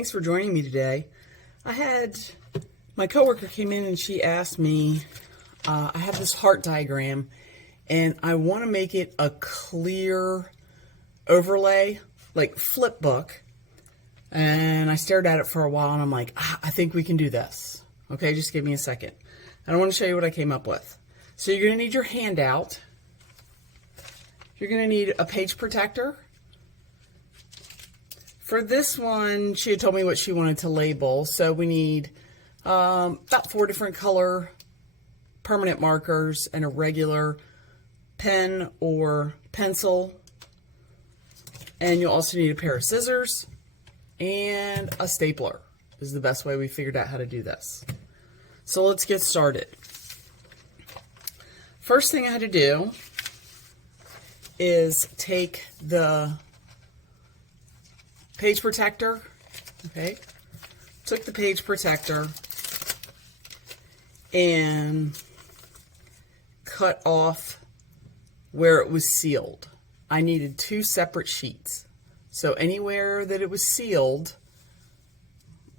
Thanks for joining me today. My coworker came in and she asked me, I have this heart diagram and I want to make it a clear overlay, like flip book. And I stared at it for a while and I'm like, I think we can do this. Okay, just give me a second. And I want to show you what I came up with. So you're going to need your handout. You're going to need a page protector. For this one, she had told me what she wanted to label. So we need about 4 different color permanent markers and a regular pen or pencil. And you'll also need a pair of scissors and a stapler is the best way we figured out how to do this. So let's get started. First thing I had to do is take the page protector, okay? Took the page protector and cut off where it was sealed. I needed 2 separate sheets. So anywhere that it was sealed,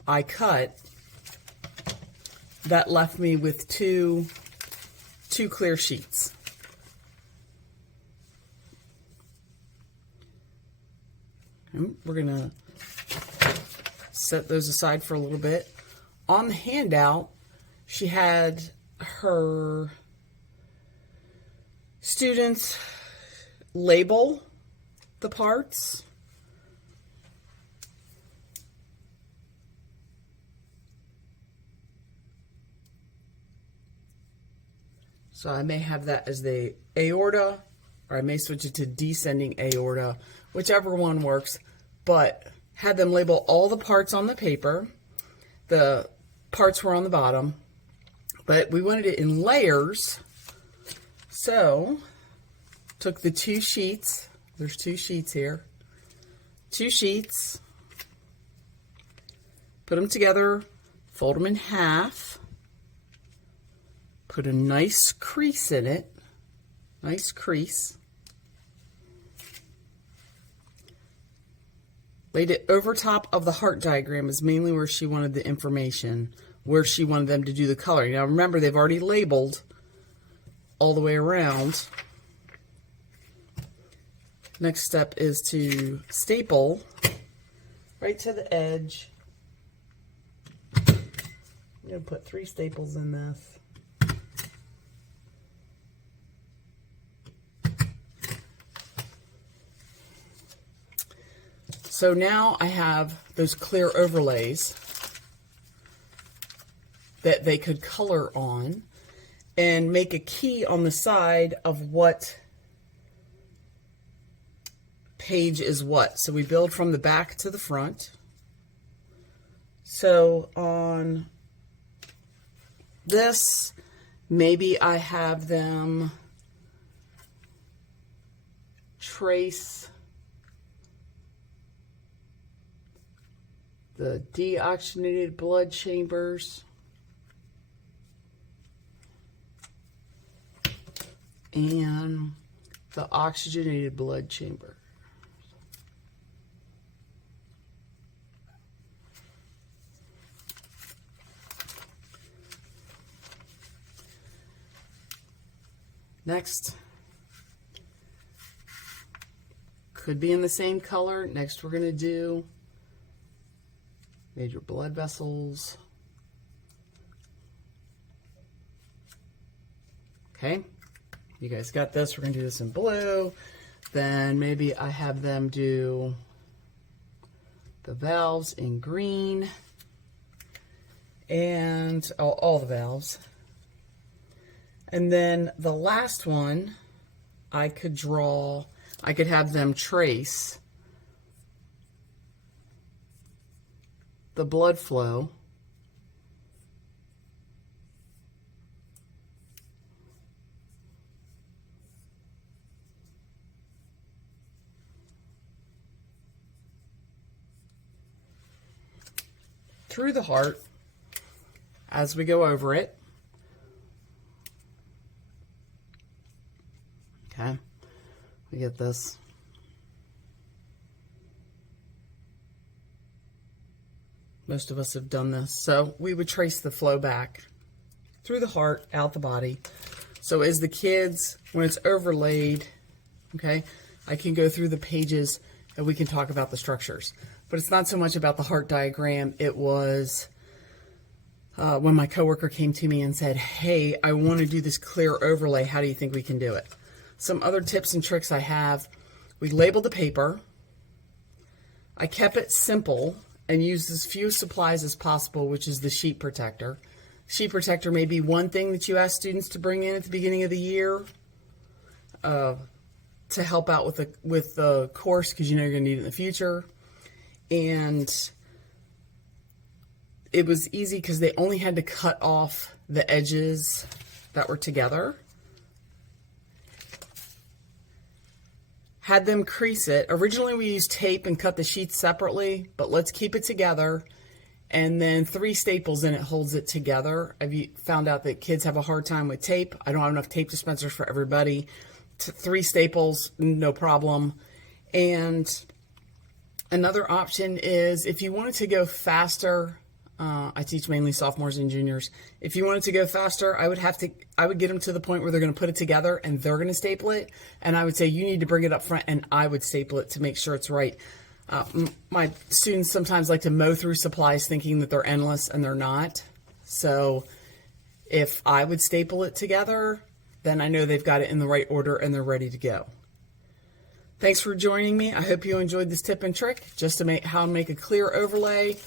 I cut. That left me with two clear sheets. We're going to set those aside for a little bit. On the handout, she had her students label the parts. So I may have that as the aorta, or I may switch it to descending aorta, whichever one works, but had them label all the parts on the paper. The parts were on the bottom, but we wanted it in layers. So took the 2 sheets, there's 2 sheets here, 2 sheets, put them together, fold them in half, put a nice crease in it, nice crease. Laid it over top of the heart diagram is mainly where she wanted the information, where she wanted them to do the coloring. Now remember, they've already labeled all the way around. Next step is to staple right to the edge. I'm going to put 3 staples in this. So now I have those clear overlays that they could color on and make a key on the side of what page is what. So we build from the back to the front. So on this, maybe I have them trace the deoxygenated blood chambers and the oxygenated blood chamber. Next, could be in the same color. Next, we're going to do major blood vessels. Okay, you guys got this. We're going to do this in blue. Then maybe I have them do the valves in green and all the valves. And then the last one, I could have them trace the blood flow through the heart as we go over it. Okay, we get this. Most of us have done this. So we would trace the flow back through the heart, out the body. So as the kids, when it's overlaid, okay, I can go through the pages and we can talk about the structures. But it's not so much about the heart diagram. It was when my coworker came to me and said, hey, I want to do this clear overlay. How do you think we can do it? Some other tips and tricks I have. We labeled the paper. I kept it simple and used as few supplies as possible, which is the sheet protector. Sheet protector may be one thing that you ask students to bring in at the beginning of the year to help out with the course, because you know you're going to need it in the future. And it was easy because they only had to cut off the edges that were together. Had them crease it. Originally we used tape and cut the sheets separately, but let's keep it together. And then 3 staples in it holds it together. I've found out that kids have a hard time with tape. I don't have enough tape dispensers for everybody. 3 staples, no problem. And another option is if you wanted to go faster, I teach mainly sophomores and juniors. If you wanted to go faster, I would get them to the point where they're going to put it together and they're going to staple it. And I would say, you need to bring it up front, and I would staple it to make sure it's right. My students sometimes like to mow through supplies thinking that they're endless, and they're not. So if I would staple it together, then I know they've got it in the right order and they're ready to go. Thanks for joining me. I hope you enjoyed this tip and trick just to make how to make a clear overlay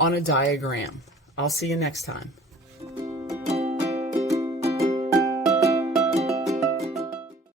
on a diagram. I'll see you next time.